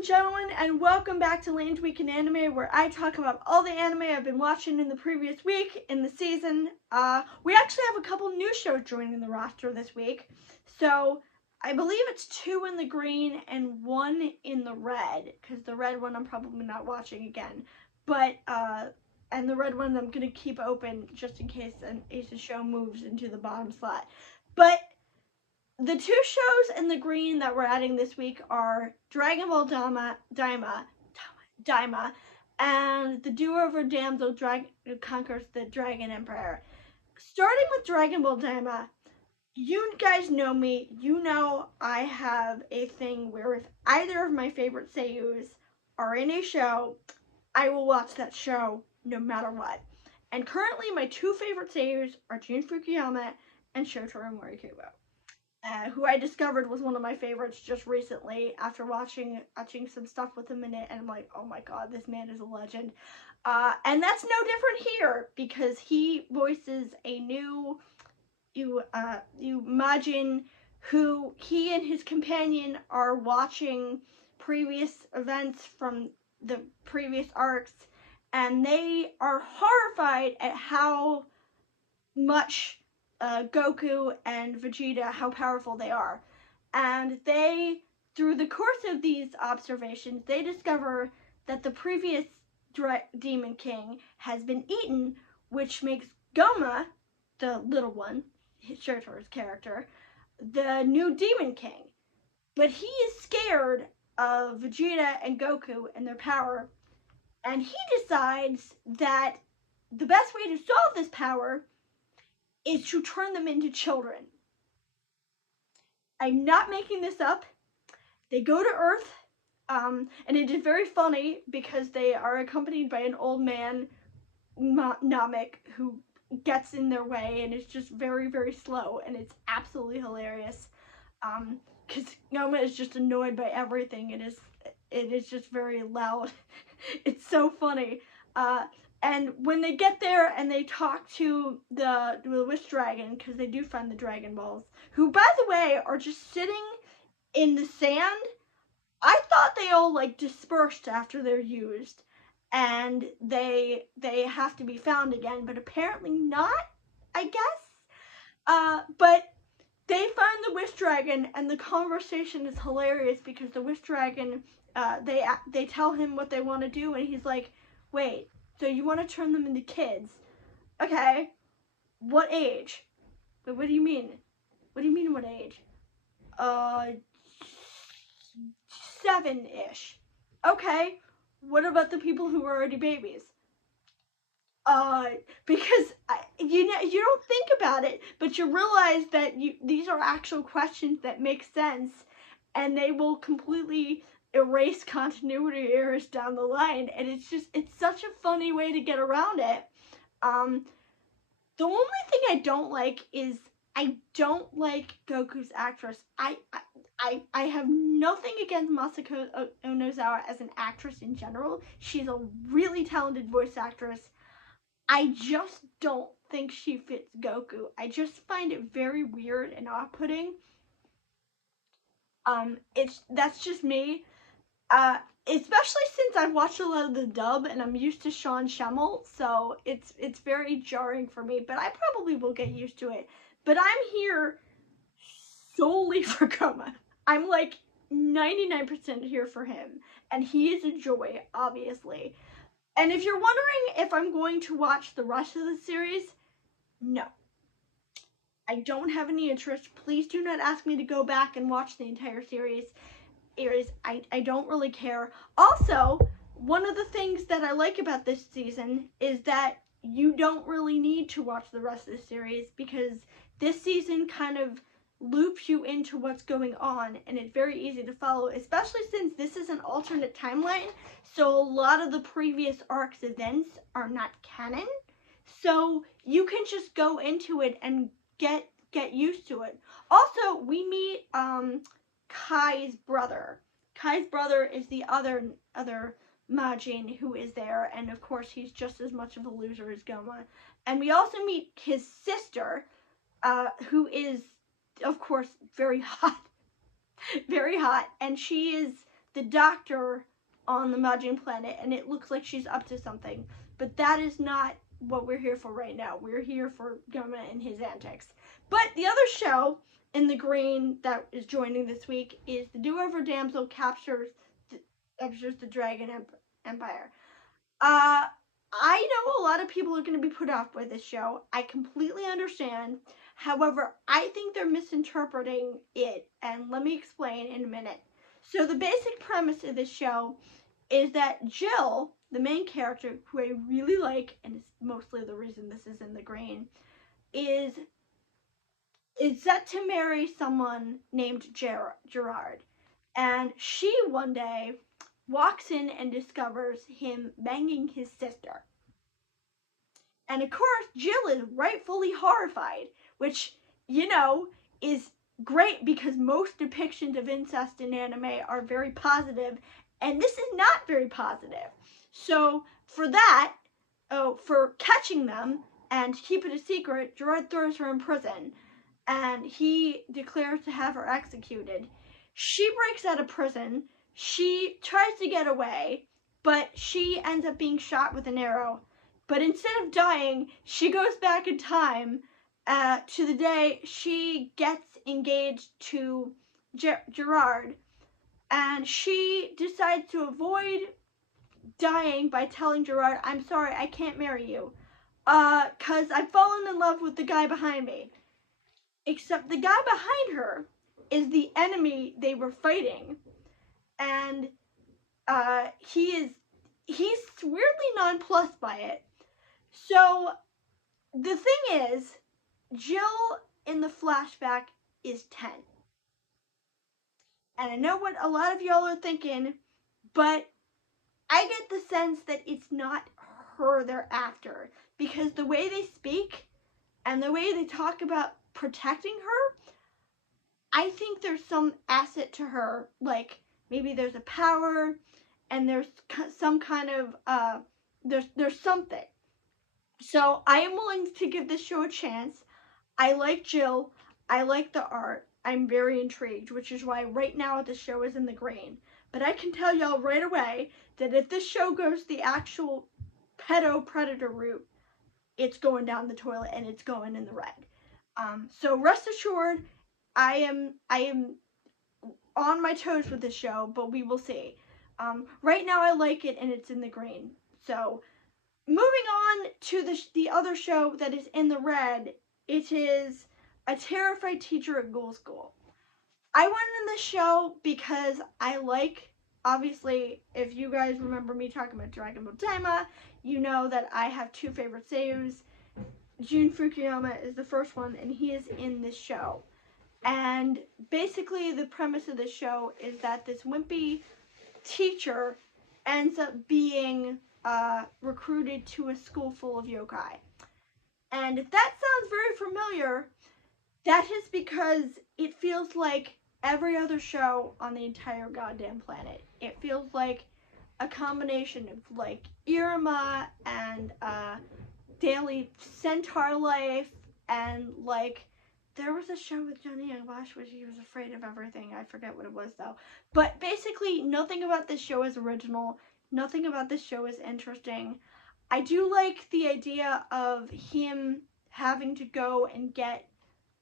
and gentlemen, and welcome back to Laine's Week in Anime, where I talk about all the anime I've been watching in the previous week in the season. We actually have a couple new shows joining the roster this week, so I believe it's 2 in the green and 1 in the red, because the red one I'm probably not watching again, but and the red one I'm gonna keep open just in case an Ace show moves into the bottom slot, but. The 2 shows in the green that we're adding this week are Dragon Ball Daima, and the Do-Over Damsel Conquers the Dragon Empire. Starting with Dragon Ball Daima, you guys know me. You know I have a thing where if either of my favorite seiyus are in a show, I will watch that show no matter what. And currently my 2 favorite seiyus are Jun Fukuyama and Shotaro Morikubo. Who I discovered was one of my favorites just recently after watching some stuff with him in it, and I'm like, oh my god, this man is a legend. And that's no different here, because he voices a new Majin, who he and his companion are watching previous events from the previous arcs, and they are horrified at how much Goku and Vegeta, how powerful they are. And they, through the course of these observations, they discover that the previous Demon King has been eaten, which makes Goma, the little one, Shoto's character, the new Demon King. But he is scared of Vegeta and Goku and their power, and he decides that the best way to solve this power is to turn them into children. I'm not making this up. They go to Earth, and it is very funny because they are accompanied by an old man, Namek, who gets in their way and is just very, very slow, and it's absolutely hilarious. Because Goma is just annoyed by everything. It is just very loud. It's so funny. And when they get there and they talk to the Wish Dragon, because they do find the Dragon Balls, who, by the way, are just sitting in the sand. I thought they all, like, dispersed after they're used, and they have to be found again, but apparently not, I guess. But they find the Wish Dragon, and the conversation is hilarious, because the Wish Dragon, they tell him what they want to do, and he's like, wait, so you want to turn them into kids? Okay. What age? But what do you mean? What do you mean what age? 7-ish. Okay. What about the people who are already babies? Because you don't think about it, but you realize that these are actual questions that make sense, and they will completely erase continuity errors down the line, and it's such a funny way to get around it. The only thing I don't like is I don't like Goku's actress. I have nothing against Masako Onozawa as an actress in general. She's a really talented voice actress. I just don't think she fits Goku. I just find it very weird and off-putting. That's just me. Especially since I've watched a lot of the dub and I'm used to Sean Schemmel, so it's very jarring for me, but I probably will get used to it. But I'm here solely for Goma. I'm like 99% here for him, and he is a joy, obviously. And if you're wondering if I'm going to watch the rest of the series, no. I don't have any interest. Please do not ask me to go back and watch the entire series. I don't really care. Also, one of the things that I like about this season is that you don't really need to watch the rest of the series, because this season kind of loops you into what's going on, and it's very easy to follow, especially since this is an alternate timeline, so a lot of the previous arcs events are not canon, so you can just go into it and get used to it. Also, we meet Kai's brother. Kai's brother is the other Majin who is there, and of course he's just as much of a loser as Goma. And we also meet his sister, who is, of course, very hot. Very hot, and she is the doctor on the Majin planet, and it looks like she's up to something. But that is not what we're here for right now. We're here for Goma and his antics. But the other show in the green that is joining this week is the Do-Over Damsel captures the Dragon Empire. I know a lot of people are going to be put off by this show. I completely understand. However, I think they're misinterpreting it, and let me explain in a minute. So the basic premise of this show is that Jill, the main character, who I really like, and is mostly the reason this is in the green, is set to marry someone named Gerard. And she one day walks in and discovers him banging his sister. And of course, Jill is rightfully horrified, which, you know, is great because most depictions of incest in anime are very positive, and this is not very positive. So for that, for catching them and to keep it a secret, Gerard throws her in prison, and he declares to have her executed. She breaks out of prison. She tries to get away, but she ends up being shot with an arrow. But instead of dying, she goes back in time to the day she gets engaged to Gerard, and she decides to avoid dying by telling Gerard, "I'm sorry, I can't marry you, 'cause I've fallen in love with the guy behind me." Except the guy behind her is the enemy they were fighting, and he's weirdly nonplussed by it. So the thing is, Jill in the flashback is 10. And I know what a lot of y'all are thinking, but I get the sense that it's not her they're after, because the way they speak and the way they talk about protecting her, I think there's some asset to her, like maybe there's a power and there's some kind of there's something. So I am willing to give this show a chance. I like Jill. I like the art. I'm very intrigued, which is why right now the show is in the green. But I can tell y'all right away that if this show goes the actual pedo-predator route, it's going down the toilet and it's going in the red. So rest assured, I am on my toes with this show, but we will see. Right now I like it and it's in the green. So moving on to the other show that is in the red, it is A Terrified Teacher at Ghoul School. I went in this show because I like, obviously, if you guys remember me talking about Dragon Ball Daima, you know that I have two favorite seiyus. Jun Fukuyama is the first one, and he is in this show. And basically the premise of this show is that this wimpy teacher ends up being recruited to a school full of yokai. And if that sounds very familiar, that is because it feels like every other show on the entire goddamn planet. It feels like a combination of like Iruma and Daily Centaur Life, and like there was a show with Johnny Youngwash where he was afraid of everything. I forget what it was though. But basically nothing about this show is original. Nothing about this show is interesting. I do like the idea of him having to go and get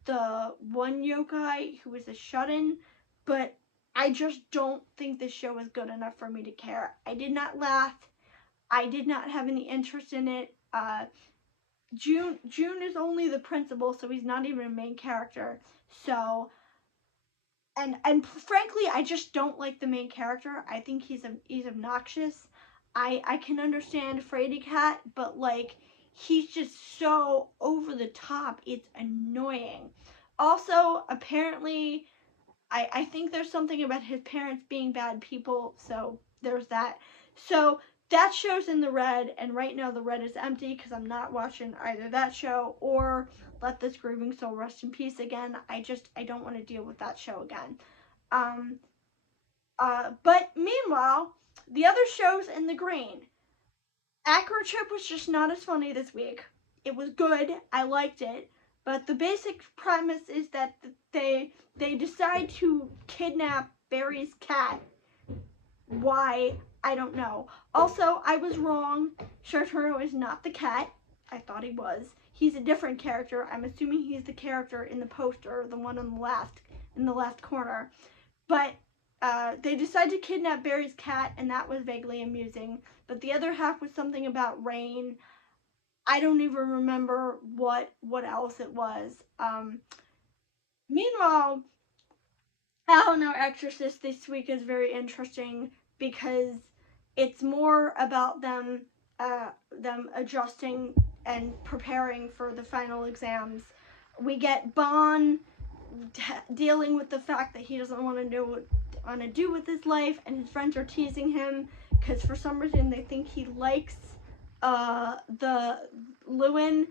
the one yokai who is a shut-in, but I just don't think this show is good enough for me to care. I did not laugh. I did not have any interest in it. Jun is only the principal, so he's not even a main character. So, and frankly, I just don't like the main character. I think he's obnoxious. I can understand Frady Cat, but like he's just so over the top. It's annoying. Also, apparently, I think there's something about his parents being bad people, so there's that. So that show's in the red, and right now the red is empty because I'm not watching either that show or Let This Grieving Soul Rest in Peace again. I don't want to deal with that show again. But meanwhile, the other show's in the green. Acro Trip was just not as funny this week. It was good. I liked it. But the basic premise is that they decide to kidnap Barry's cat Why? I don't know. Also, I was wrong. Sharturo is not the cat. I thought he was. He's a different character. I'm assuming he's the character in the poster, the one on the left, in the left corner. But they decided to kidnap Barry's cat, and that was vaguely amusing. But the other half was something about rain. I don't even remember what else it was. Meanwhile, Eleanor Exorcist this week is very interesting because it's more about them adjusting and preparing for the final exams. We get Bon dealing with the fact that he doesn't want to know what want to do with his life, and his friends are teasing him because for some reason they think he likes the Lewin.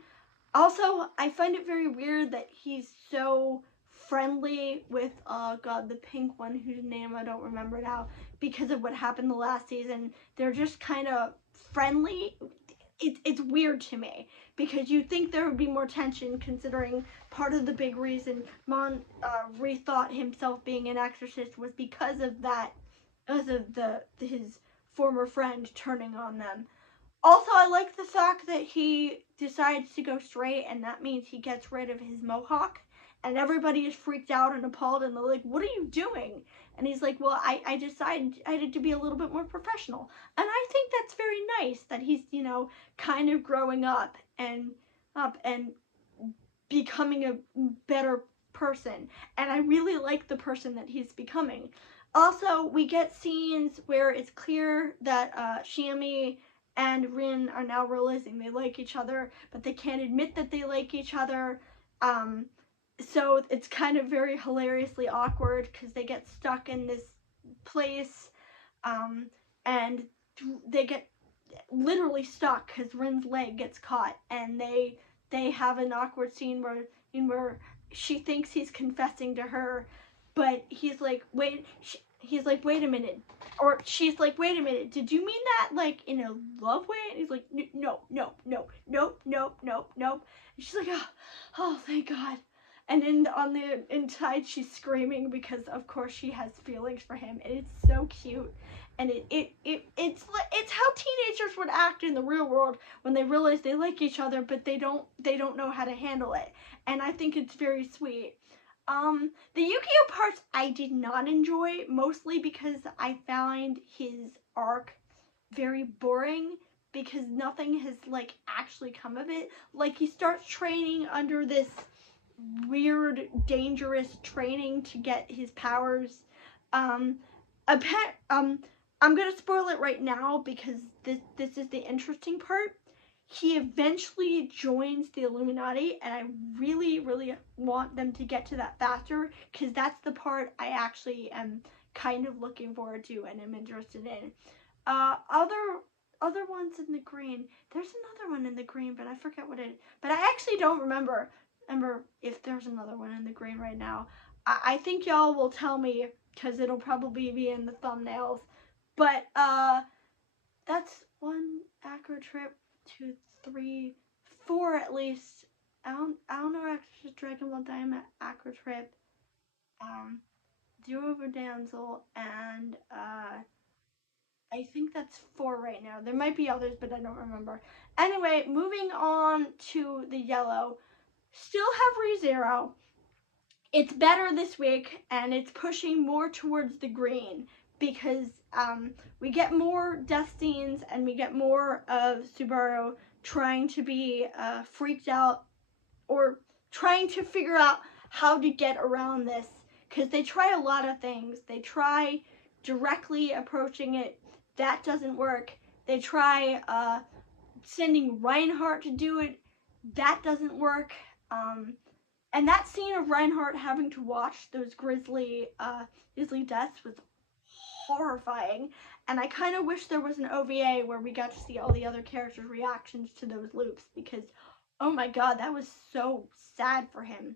Also, I find it very weird that he's so friendly with God, the pink one whose name I don't remember now, because of what happened the last season. They're just kind of friendly. It's weird to me because you think there would be more tension, considering part of the big reason Mon rethought himself being an exorcist was because of that, because of his former friend turning on them. Also, I like the fact that he decides to go straight, and that means he gets rid of his mohawk. And everybody is freaked out and appalled, and they're like, "What are you doing?" And he's like, "Well, I decided to be a little bit more professional." And I think that's very nice that he's, kind of growing up and becoming a better person. And I really like the person that he's becoming. Also, we get scenes where it's clear that Shammy and Rin are now realizing they like each other, but they can't admit that they like each other. So it's kind of very hilariously awkward because they get stuck in this place, and they get literally stuck because Rin's leg gets caught, and they have an awkward scene where she thinks he's confessing to her, but he's like, wait a minute, or she's like, wait a minute, did you mean that like in a love way? And he's like, no. And she's like, oh, thank God. And then on the inside, she's screaming because, of course, she has feelings for him, and it's so cute. And it's how teenagers would act in the real world when they realize they like each other, but they don't know how to handle it. And I think it's very sweet. The Yukio parts I did not enjoy, mostly because I found his arc very boring because nothing has like actually come of it. Like he starts training under this weird, dangerous training to get his powers. I'm gonna spoil it right now because this is the interesting part. He eventually joins the Illuminati, and I really, really want them to get to that faster because that's the part I actually am kind of looking forward to and am interested in. Other ones in the green. There's another one in the green, but I forget what it is. But I actually don't remember if there's another one in the green right now. I think y'all will tell me because it'll probably be in the thumbnails. But that's 1 acro trip, 2, 3, 4 at least. I don't know actually Dragon Ball Diamond acro trip. Zero over Damsel, and I think that's 4 right now. There might be others, but I don't remember. Anyway, moving on to the yellow. Still have ReZero. It's better this week, and it's pushing more towards the green because we get more death scenes and we get more of Subaru trying to be freaked out or trying to figure out how to get around this because they try a lot of things. They try directly approaching it. That doesn't work. They try sending Reinhardt to do it. That doesn't work. And that scene of Reinhardt having to watch those grisly deaths was horrifying. And I kind of wish there was an OVA where we got to see all the other characters' reactions to those loops because, oh my God, that was so sad for him.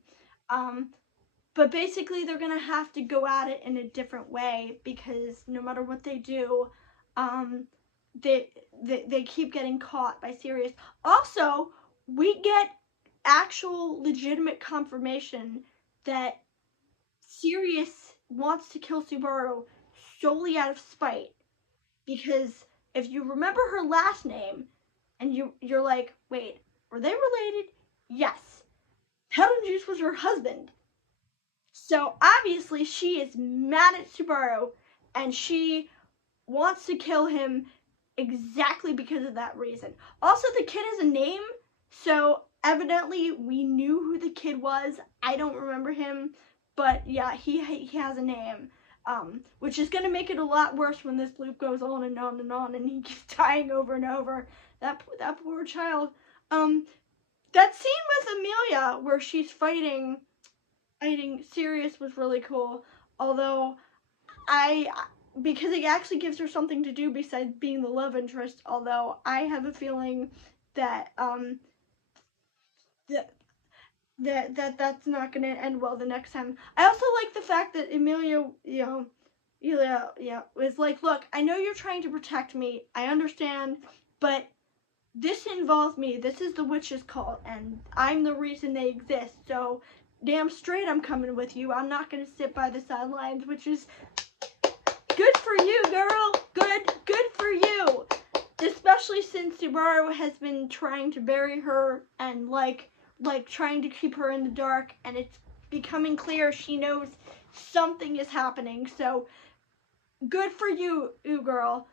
But basically, they're gonna have to go at it in a different way because no matter what they do, they keep getting caught by Sirius. Also, we get actual legitimate confirmation that Sirius wants to kill Subaru solely out of spite. because if you remember her last name, and you're like, wait, were they related? Yes. Betelgeuse was her husband. So obviously she is mad at Subaru, and she wants to kill him exactly because of that reason. Also, the kid has a name, so evidently we knew who the kid was. I don't remember him, but yeah, he has a name, which is going to make it a lot worse when this loop goes on and on and on, and he keeps dying over and over. That poor child. That scene with Amelia where she's fighting Sirius was really cool. Although because it actually gives her something to do besides being the love interest. Although I have a feeling that that that's not going to end well the next time. I also like the fact that Amelia, was like, look, I know you're trying to protect me. I understand, but this involves me. This is the witch's cult, and I'm the reason they exist. So damn straight I'm coming with you. I'm not going to sit by the sidelines, which is good for you, girl. Good for you. Especially since Subaru has been trying to bury her and like trying to keep her in the dark, and it's becoming clear she knows something is happening. So good for you, girl.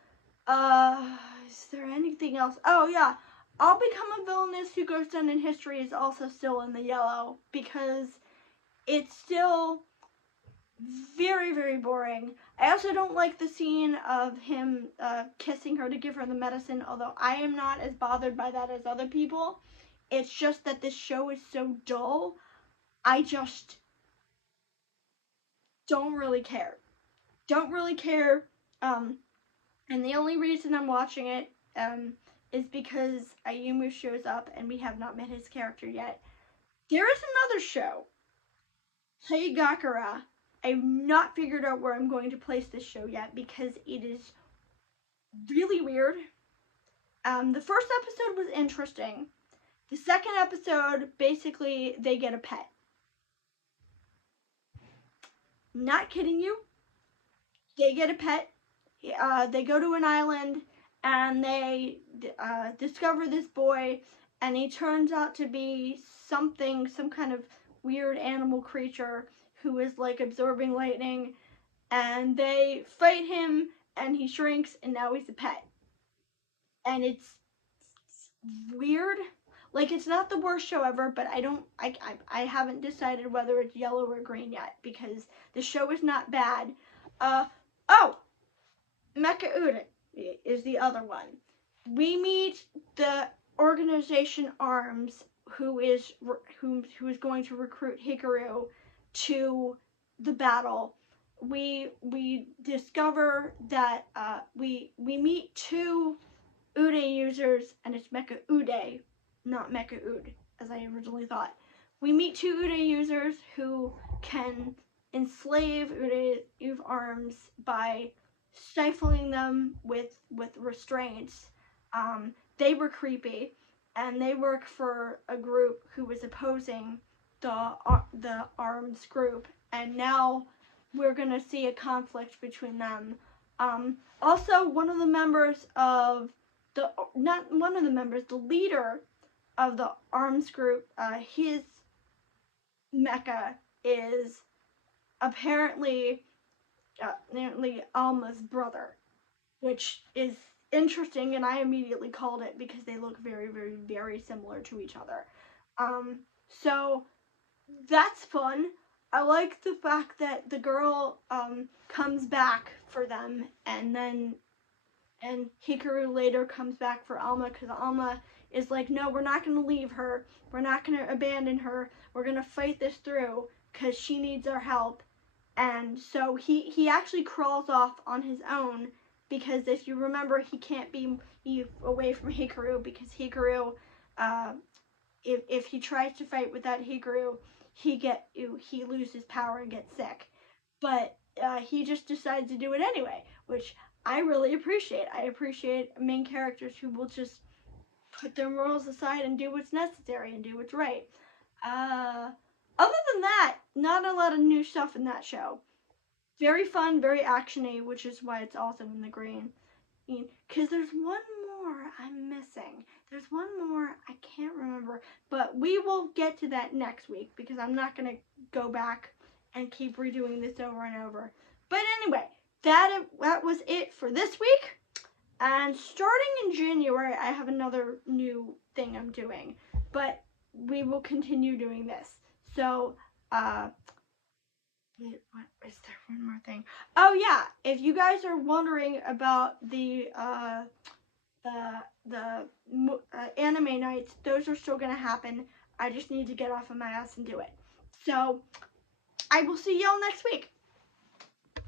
Is there anything else? Oh yeah, I'll become a villainess who goes down in history is also still in the yellow because it's still very, very boring. I also don't like the scene of him kissing her to give her the medicine, although I am not as bothered by that as other people. It's just that this show is so dull, I just don't really care. Don't really care. And the only reason I'm watching it is because Ayumu shows up and we have not met his character yet. There is another show, Haigakura. I've not figured out where I'm going to place this show yet because it is really weird. The first episode was interesting. The second episode, basically, they get a pet. Not kidding you. They get a pet. They go to an island and they discover this boy, and he turns out to be some kind of weird animal creature who is like absorbing lightning, and they fight him and he shrinks and now he's a pet. And it's weird. Like, it's not the worst show ever, but I haven't decided whether it's yellow or green yet because the show is not bad. Oh, Mecha Uda is the other one. We meet the organization Arms, who is going to recruit Hikaru to the battle. We discover that we meet two Ude users, and it's Mecha Ude, not Mecha Ud, as I originally thought. We meet two Ude users who can enslave Ude Arms by stifling them with restraints. They were creepy, and they work for a group who was opposing the Arms group, and now we're gonna see a conflict between them. Also, one of the members of the leader of the Arms group, his mecha is apparently Alma's brother, which is interesting, and I immediately called it because they look very, very, very similar to each other. So that's fun. I like the fact that the girl comes back for them, and Hikaru later comes back for Alma because Alma is like, no, we're not going to leave her. We're not going to abandon her. We're going to fight this through because she needs our help. And so he actually crawls off on his own because if you remember, he can't be away from Hikaru because Hikaru, if he tries to fight without Hikaru, he loses power and gets sick. But he just decides to do it anyway, which I really appreciate. I appreciate main characters who will just put their morals aside and do what's necessary and do what's right. Other than that, not a lot of new stuff in that show. Very fun, very actiony, which is why it's also in the green. because there's one more I'm missing. There's one more I can't remember, but we will get to that next week because I'm not going to go back and keep redoing this over and over. But anyway, that was it for this week. And starting in January, I have another new thing I'm doing, but we will continue doing this. So, wait, what is there one more thing? Oh yeah, if you guys are wondering about the anime nights, those are still gonna happen. I just need to get off of my ass and do it. So, I will see y'all next week.